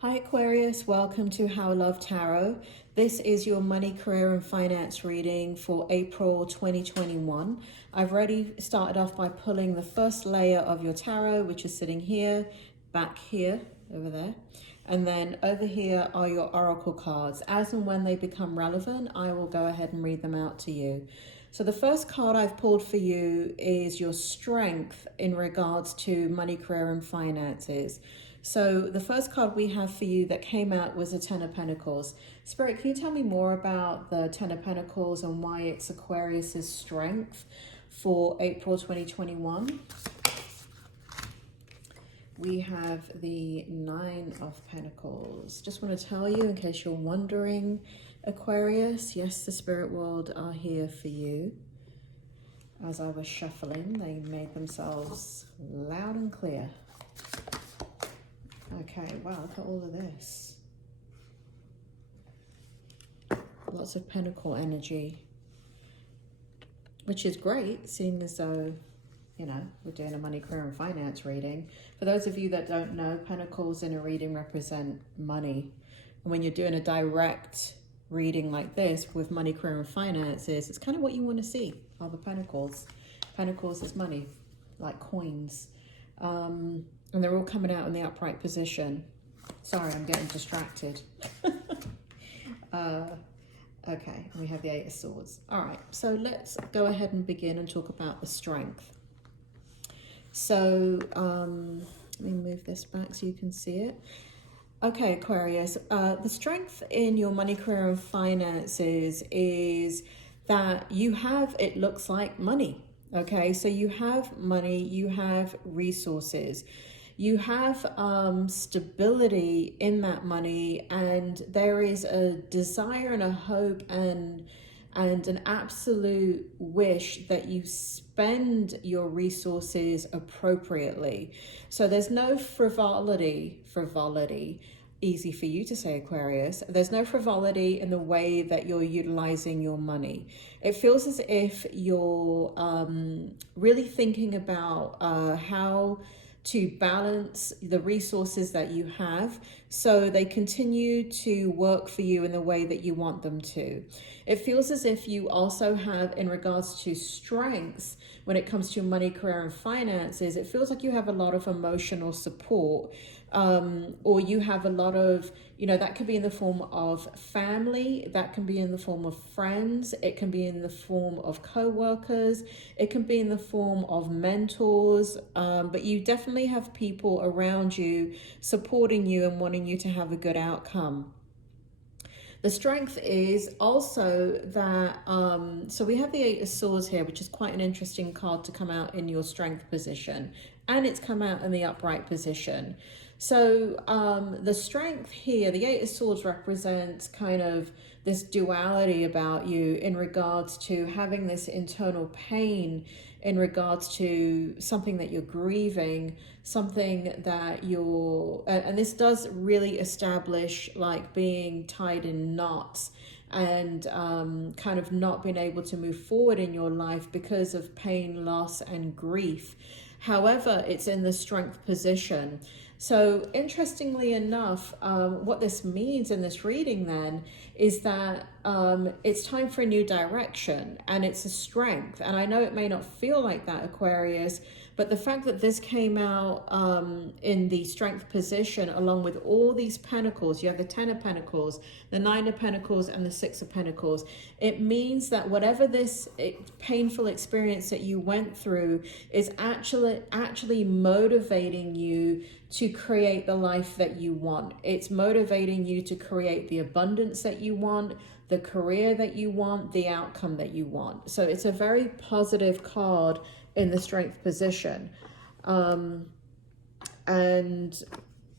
Hi Aquarius, welcome to How I Love Tarot. This is your money, career and finance reading for April 2021. I've already started off by pulling the first layer of your tarot, which is sitting here, back here, over there. And then over here are your oracle cards. As and when they become relevant, I will go ahead and read them out to you. So the first card I've pulled for you is your strength in regards to money, career and finances. So the first card we have for you that came out was a Ten of Pentacles. Spirit, can you tell me more about the Ten of Pentacles and why it's Aquarius's strength for April 2021? We have the Nine of Pentacles. Just want to tell you, in case you're wondering, Aquarius, yes, the spirit world are here for you. As I was shuffling, they made themselves loud and clear. Okay, wow, look at all of this. Lots of pentacle energy, which is great, seeing as though, you know, we're doing a money, career and finance reading. For those of you that don't know, pentacles in a reading represent money. And when you're doing a direct reading like this with money, career and finances, it's kind of what you want to see, are the pentacles. Pentacles is money, like coins. And they're all coming out in the upright position. Sorry, I'm getting distracted. Okay, and we have the Eight of Swords. All right, so let's go ahead and begin and talk about the strength. So let me move this back so you can see it. Okay, Aquarius, the strength in your money, career and finances is that you have, it looks like money. Okay, so you have money, you have resources. You have stability in that money, and there is a desire and a hope and an absolute wish that you spend your resources appropriately. So there's no frivolity, easy for you to say, Aquarius. There's no frivolity in the way that you're utilizing your money. It feels as if you're really thinking about how to balance the resources that you have so they continue to work for you in the way that you want them to. It feels as if you also have, in regards to strengths, when it comes to money, career and finances, it feels like you have a lot of emotional support, or you have a lot of, you know, that could be in the form of family, that can be in the form of friends, it can be in the form of co-workers, it can be in the form of mentors, but you definitely have people around you supporting you and wanting you to have a good outcome. The strength is also that, so we have the Eight of Swords here, which is quite an interesting card to come out in your strength position, and it's come out in the upright position. So the strength here, the Eight of Swords represents kind of this duality about you in regards to having this internal pain in regards to something that you're grieving, something that you're, and this does really establish like being tied in knots and kind of not being able to move forward in your life because of pain, loss and grief. However, it's in the strength position. So interestingly enough, what this means in this reading then is that it's time for a new direction, and it's a strength. And I know it may not feel like that, Aquarius, but the fact that this came out in the strength position along with all these pentacles, you have the Ten of Pentacles, the Nine of Pentacles and the Six of Pentacles, it means that whatever this painful experience that you went through is actually motivating you to create the life that you want. It's motivating you to create the abundance that you want, the career that you want, the outcome that you want. So it's a very positive card in the strength position. And,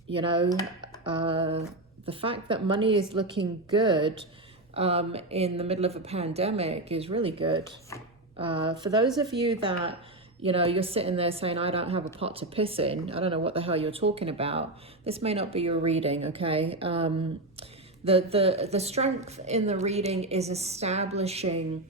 you know, the fact that money is looking good in the middle of a pandemic is really good. For those of you that, you know, you're sitting there saying, I don't have a pot to piss in, I don't know what the hell you're talking about, this may not be your reading, okay? The strength in the reading is establishing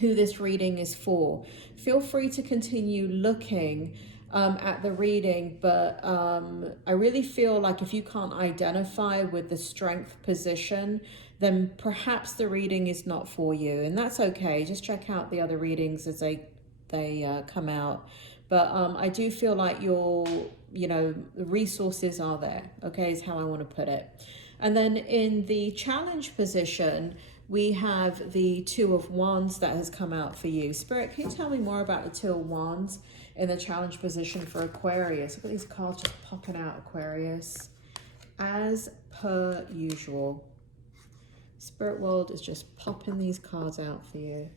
who this reading is for. Feel free to continue looking at the reading, but I really feel like if you can't identify with the strength position, then perhaps the reading is not for you, and that's okay. Just check out the other readings as they come out. But I do feel like the resources are there, okay, is how I want to put it. And then in the challenge position, we have the Two of Wands that has come out for you. Spirit, can you tell me more about the Two of Wands in the challenge position for Aquarius? Look at these cards just popping out, Aquarius. As per usual. Spirit world is just popping these cards out for you.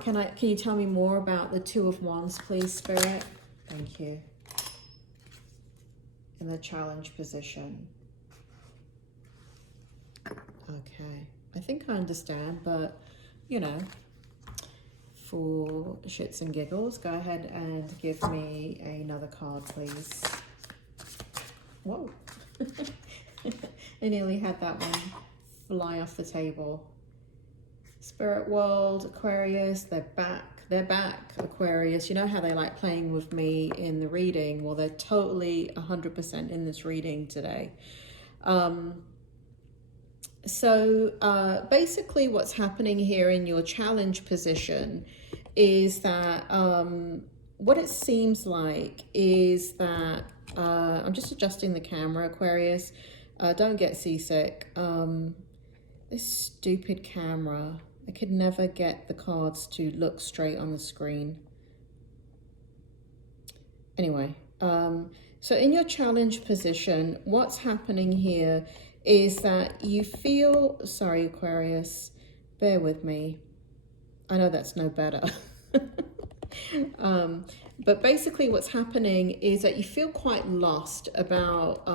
Can you tell me more about the Two of Wands, please, Spirit? Thank you. In the challenge position. Okay. I think I understand, but, you know, for shits and giggles, go ahead and give me another card, please. Whoa. I nearly had that one fly off the table. Spirit world, Aquarius, they're back. They're back, Aquarius. You know how they like playing with me in the reading? Well, they're totally 100% in this reading today. So basically what's happening here in your challenge position is that what it seems like is that I'm just adjusting the camera, Aquarius. Don't get seasick. This stupid camera. I could never get the cards to look straight on the screen. Anyway, so in your challenge position, what's happening here is that you feel, sorry, Aquarius, bear with me. I know that's no better. But basically what's happening is that you feel quite lost about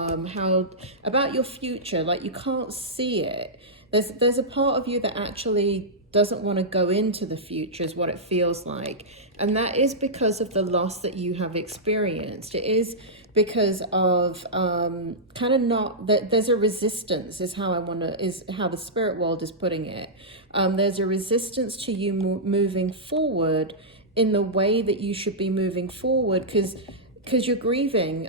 about your future. Like you can't see it. There's a part of you that actually doesn't want to go into the future, is what it feels like. And that is because of the loss that you have experienced. It is because of kind of not that there's a resistance, is how the spirit world is putting it. There's a resistance to you moving forward in the way that you should be moving forward, because you're grieving.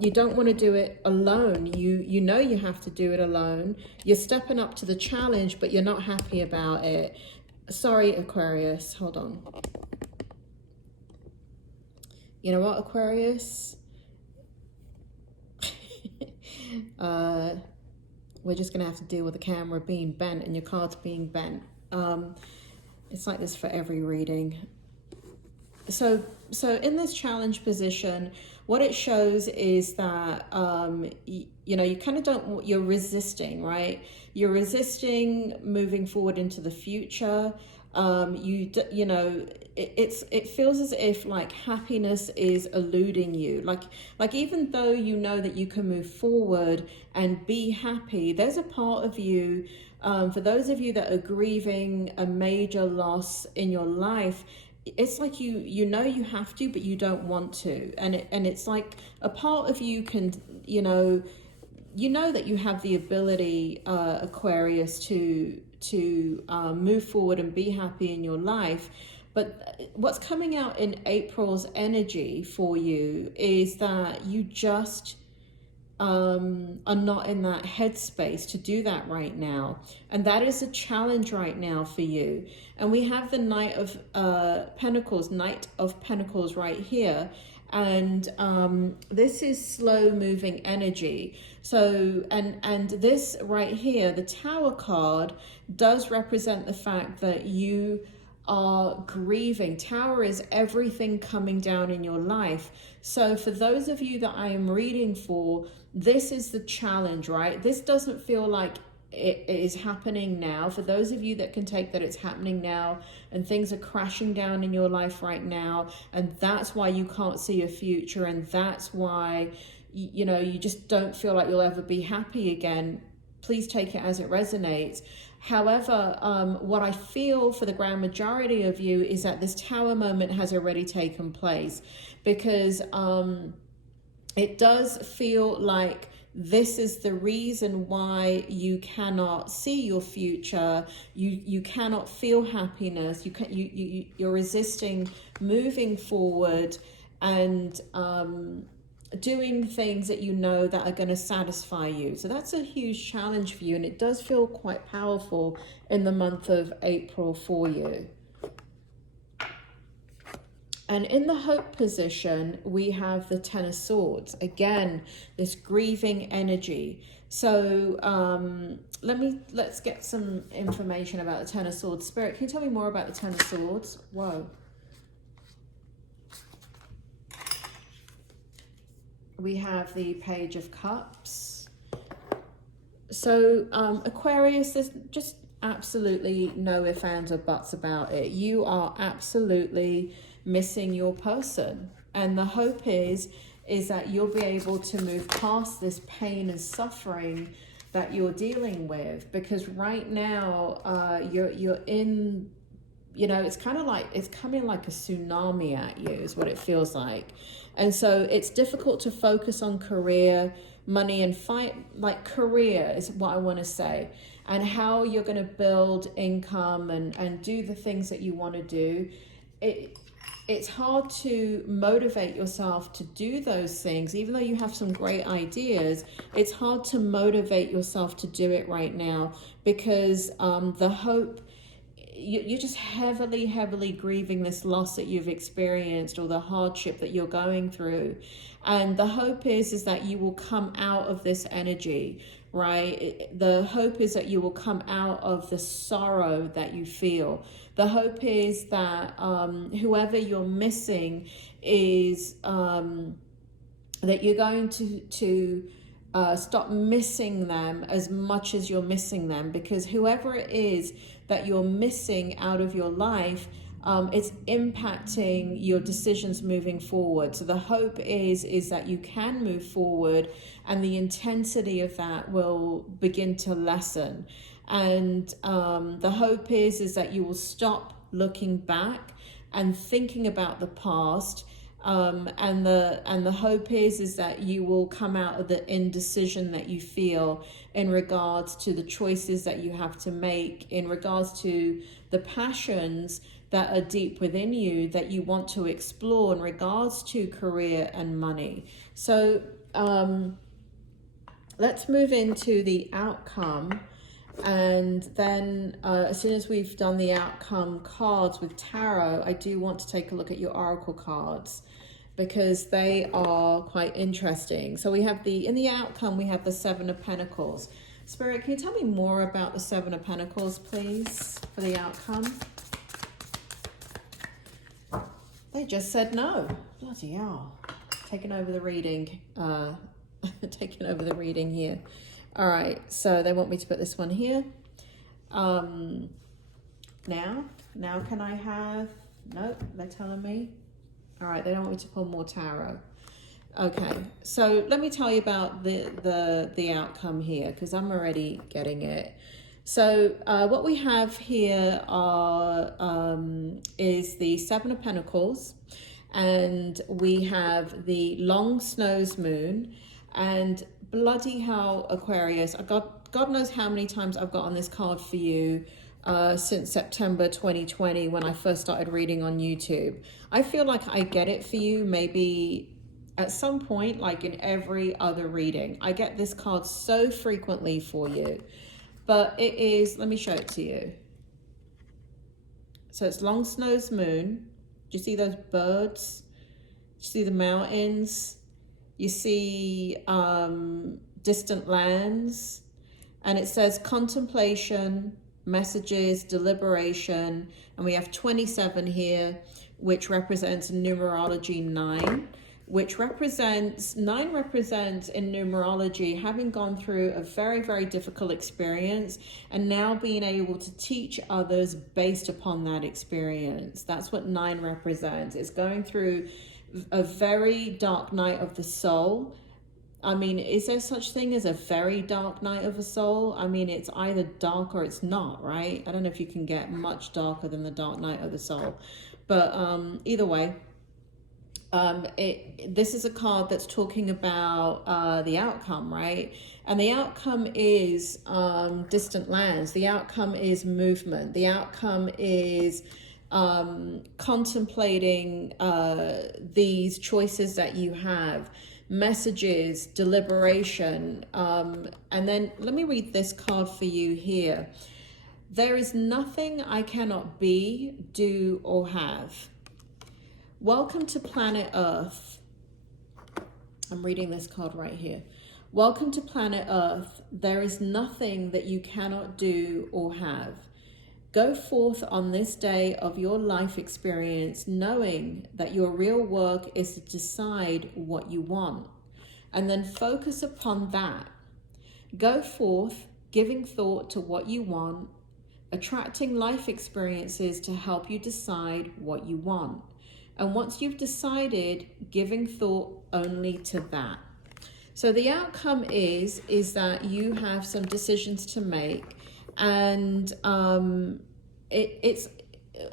You don't want to do it alone. You know you have to do it alone. You're stepping up to the challenge, but you're not happy about it. Sorry, Aquarius. Hold on. You know what, Aquarius? We're just going to have to deal with the camera being bent and your cards being bent. It's like this for every reading. So in this challenge position, what it shows is that, you kind of you're resisting, right? You're resisting moving forward into the future. It feels as if like happiness is eluding you. Like even though you know that you can move forward and be happy, there's a part of you, for those of you that are grieving a major loss in your life, it's like you know you have to, but you don't want to, and it's like a part of you can, you know that you have the ability, Aquarius, to move forward and be happy in your life. But what's coming out in April's energy for you is that you just are not in that headspace to do that right now, and that is a challenge right now for you. And we have the Knight of Pentacles right here, and this is slow moving energy. So and this right here, the Tower card, does represent the fact that you are grieving. Tower is everything coming down in your life. So for those of you that I am reading for, this is the challenge, right? This doesn't feel like it is happening now. For those of you that can take that it's happening now and things are crashing down in your life right now, and that's why you can't see a future, and that's why you just don't feel like you'll ever be happy again, please take it as it resonates. However, what I feel for the grand majority of you is that this Tower moment has already taken place, because it does feel like this is the reason why you cannot see your future. You cannot feel happiness. You're resisting moving forward and doing things that you know that are going to satisfy you. So that's a huge challenge for you, and it does feel quite powerful in the month of April for you. And in the hope position, we have the Ten of Swords. Again, this grieving energy. So let's get some information about the Ten of Swords. Spirit, can you tell me more about the Ten of Swords? Whoa. We have the Page of Cups. So Aquarius, there's just absolutely no ifs, ands, or buts about it. You are absolutely missing your person, and the hope is that you'll be able to move past this pain and suffering that you're dealing with, because right now you're in, you know, it's kind of like it's coming like a tsunami at you is what it feels like. And so it's difficult to focus on career, money, and fight. Like career is what I want to say, and how you're going to build income and do the things that you want to do. It's hard to motivate yourself to do those things, even though you have some great ideas. It's hard to motivate yourself to do it right now, because the hope, you're just heavily grieving this loss that you've experienced, or the hardship that you're going through. And the hope is that you will come out of this energy, right? The hope is that you will come out of the sorrow that you feel. The hope is that whoever you're missing is that you're going to stop missing them as much as you're missing them, because whoever it is that you're missing out of your life, it's impacting your decisions moving forward. So the hope is that you can move forward, and the intensity of that will begin to lessen. And the hope is that you will stop looking back and thinking about the past. And the hope is that you will come out of the indecision that you feel in regards to the choices that you have to make, in regards to the passions that are deep within you that you want to explore in regards to career and money. So let's move into the outcome. And then as soon as we've done the outcome cards with tarot, I do want to take a look at your oracle cards, because they are quite interesting. So we have in the outcome, we have the Seven of Pentacles. Spirit, can you tell me more about the Seven of Pentacles, please, for the outcome? They just said no. Bloody hell. Taking over the reading. Taking over the reading here. All right, so they want me to put this one here. Now can I have, nope, they're telling me. All right, they don't want me to pull more tarot. Okay, so let me tell you about the outcome here, because I'm already getting it. So what we have here is the Seven of Pentacles, and we have the long snows moon, and bloody hell, Aquarius, God knows how many times I've got on this card for you since September 2020 when I first started reading on YouTube. I feel like I get it for you maybe at some point, like in every other reading. I get this card so frequently for you, but it is, let me show it to you. So it's long snows moon. Do you see those birds? Do you see the mountains? You see distant lands, and it says contemplation, messages, deliberation, and we have 27 here, which represents numerology 9, which represents, 9 represents in numerology having gone through a very difficult experience and now being able to teach others based upon that experience. That's what 9 represents. It's going through a very dark night of the soul. I mean, is there such thing as a very dark night of the soul? I mean, it's either dark or it's not, right? I don't know if you can get much darker than the dark night of the soul. But either way, This is a card that's talking about the outcome, right? And the outcome is distant lands. The outcome is movement. The outcome is contemplating these choices that you have, messages, deliberation. And then let me read this card for you here. There is nothing I cannot be, do, or have. Welcome to planet Earth. I'm reading this card right here. Welcome to planet Earth. There is nothing that you cannot do or have. Go forth on this day of your life experience knowing that your real work is to decide what you want, and then focus upon that. Go forth giving thought to what you want, attracting life experiences to help you decide what you want. And once you've decided, giving thought only to that. So the outcome is that you have some decisions to make, and it's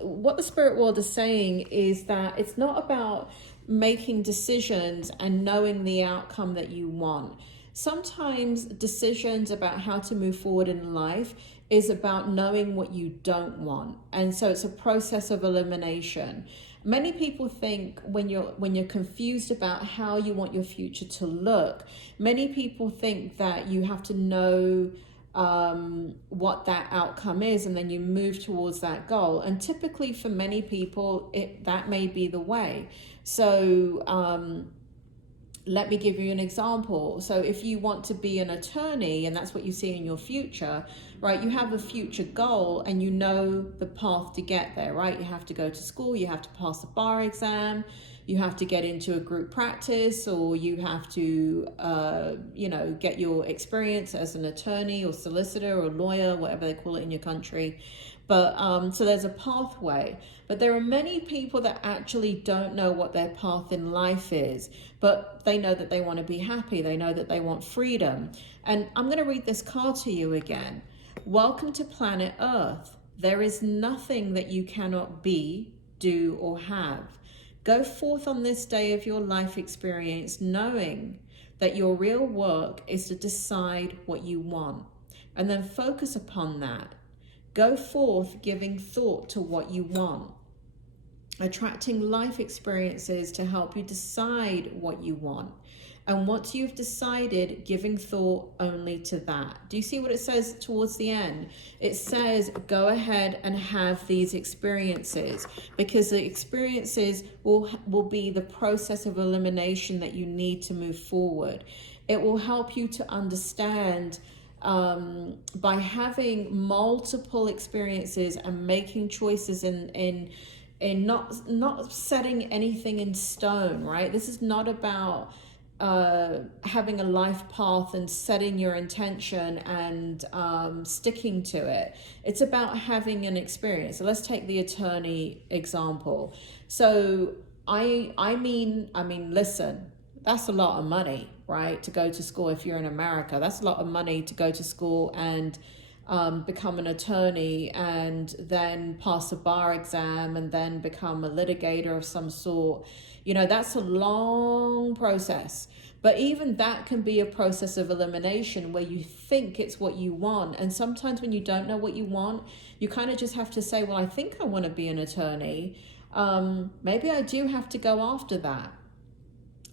what the spirit world is saying is that it's not about making decisions and knowing the outcome that you want. Sometimes decisions about how to move forward in life is about knowing what you don't want, and so it's a process of elimination. Many people think when you're confused about how you want your future to look, many people think that you have to know what that outcome is, and then you move towards that goal. And typically for many people, that may be the way. So let me give you an example. So if you want to be an attorney and that's what you see in your future, right? You have a future goal and you know the path to get there, right? You have to go to school, you have to pass a bar exam, you have to get into a group practice, or you have to, get your experience as an attorney or solicitor or lawyer, whatever they call it in your country. But so there's a pathway, but there are many people that actually don't know what their path in life is, but they know that they want to be happy. They know that they want freedom. And I'm going to read this card to you again. Welcome to planet Earth. There is nothing that you cannot be, do, or have. Go forth on this day of your life experience knowing that your real work is to decide what you want, and then focus upon that. Go forth giving thought to what you want, attracting life experiences to help you decide what you want. And once you've decided, giving thought only to that. Do you see what it says towards the end? It says, go ahead and have these experiences, because the experiences will be the process of elimination that you need to move forward. It will help you to understand by having multiple experiences and making choices in not setting anything in stone, right? This is not about having a life path and setting your intention and sticking to it. It's about having an experience. So let's take the attorney example. So I mean, listen, that's a lot of money, right? To go to school. If you're in America, that's a lot of money to go to school and become an attorney and then pass a bar exam and then become a litigator of some sort. That's a long process. But even that can be a process of elimination where you think it's what you want. And sometimes when you don't know what you want, you kind of just have to say, well, I think I want to be an attorney. Maybe I do have to go after that.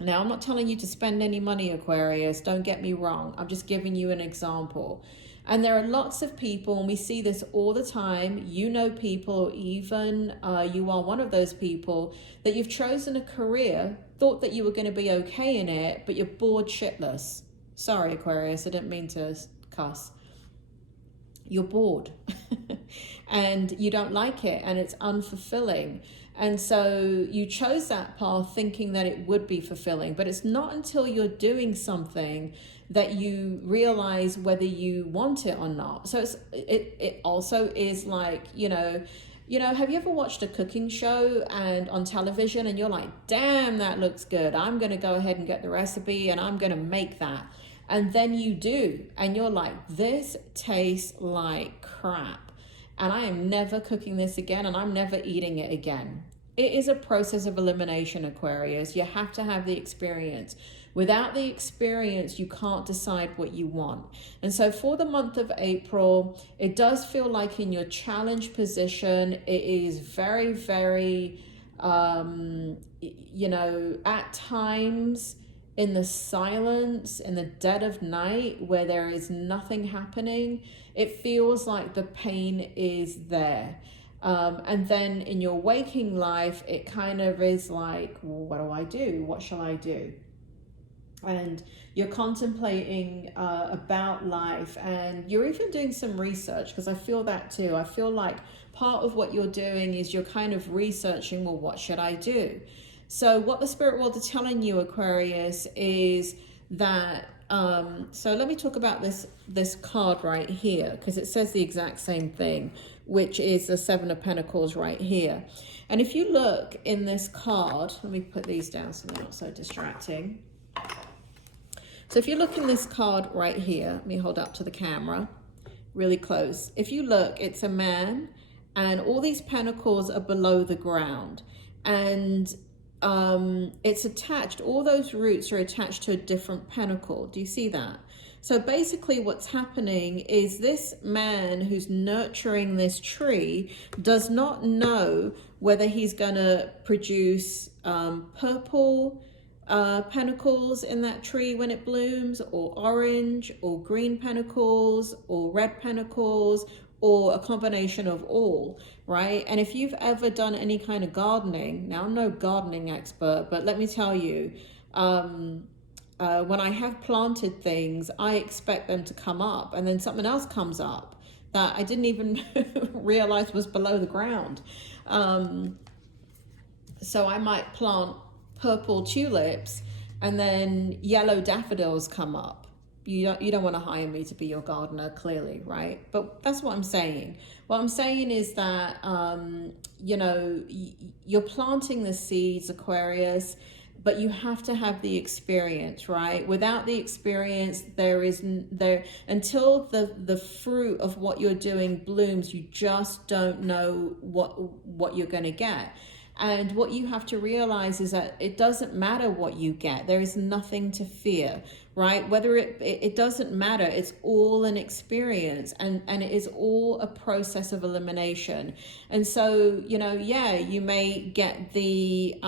Now, I'm not telling you to spend any money, Aquarius. Don't get me wrong. I'm just giving you an example. And there are lots of people, and we see this all the time. You know people, even you are one of those people, that you've chosen a career, thought that you were going to be okay in it, but you're bored shitless. Sorry, Aquarius, I didn't mean to cuss. You're bored and you don't like it and it's unfulfilling. And so you chose that path thinking that it would be fulfilling, but it's not until you're doing something that you realize whether you want it or not. So it also is like, have you ever watched a cooking show and on television and you're like, damn, that looks good. I'm going to go ahead and get the recipe and I'm going to make that. And then you do, and you're like, this tastes like crap. And I am never cooking this again and I'm never eating it again. It is a process of elimination, Aquarius. You have to have the experience. Without the experience, you can't decide what you want. And so for the month of April, it does feel like in your challenge position, it is very, very, you know, at times in the silence, in the dead of night, where there is nothing happening, it feels like the pain is there. And then in your waking life, it kind of is like, well, what do I do? What shall I do? And you're contemplating about life, and you're even doing some research, because I feel that too. I feel like part of what you're doing is you're kind of researching, well, what should I do? So what the spirit world is telling you, Aquarius, is that so let me talk about this card right here, because it says the exact same thing, which is the Seven of Pentacles right here. And if you look in this card, let me put these down so they're not so distracting. So if you look in this card right here, let me hold up to the camera really close. If you look, it's a man, and all these pentacles are below the ground, and it's attached, all those roots are attached to a different pentacle. Do you see that? So basically what's happening is this man who's nurturing this tree does not know whether he's going to produce purple pentacles in that tree when it blooms, or orange, or green pentacles, or red pentacles, or a combination of all, right? And if you've ever done any kind of gardening, now I'm no gardening expert, but let me tell you, when I have planted things, I expect them to come up, and then something else comes up that I didn't even realize was below the ground. So I might plant purple tulips, and then yellow daffodils come up. You don't want to hire me to be your gardener, clearly, right? But that's what I'm saying. What I'm saying is that, you know, you're planting the seeds, Aquarius, but you have to have the experience, right? Without the experience, until the fruit of what you're doing blooms, you just don't know what you're going to get. And what you have to realize is that it doesn't matter what you get. There is nothing to fear, right? Whether it doesn't matter. It's all an experience, and it is all a process of elimination. And so, you know, yeah, you may get the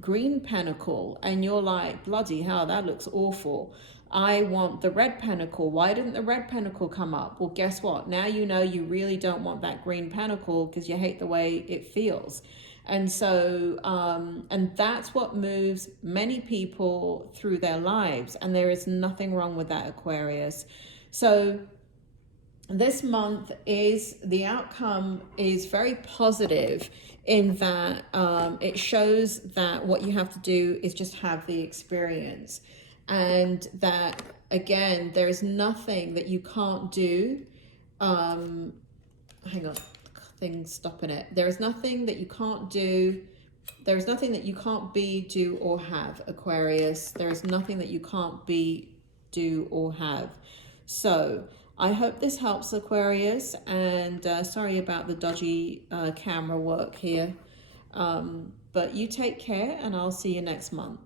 green pentacle, and you're like, bloody hell, that looks awful. I want the red pentacle. Why didn't the red pentacle come up? Well, guess what? Now you know you really don't want that green pentacle because you hate the way it feels. And so, and that's what moves many people through their lives. And there is nothing wrong with that, Aquarius. So this month the outcome is very positive in that it shows that what you have to do is just have the experience. And that, again, there is nothing that you can't do. Hang on. Things stopping it. There is nothing that you can't do. There is nothing that you can't be, do, or have, Aquarius. There is nothing that you can't be, do, or have. So I hope this helps, Aquarius. And sorry about the dodgy camera work here. But you take care, and I'll see you next month.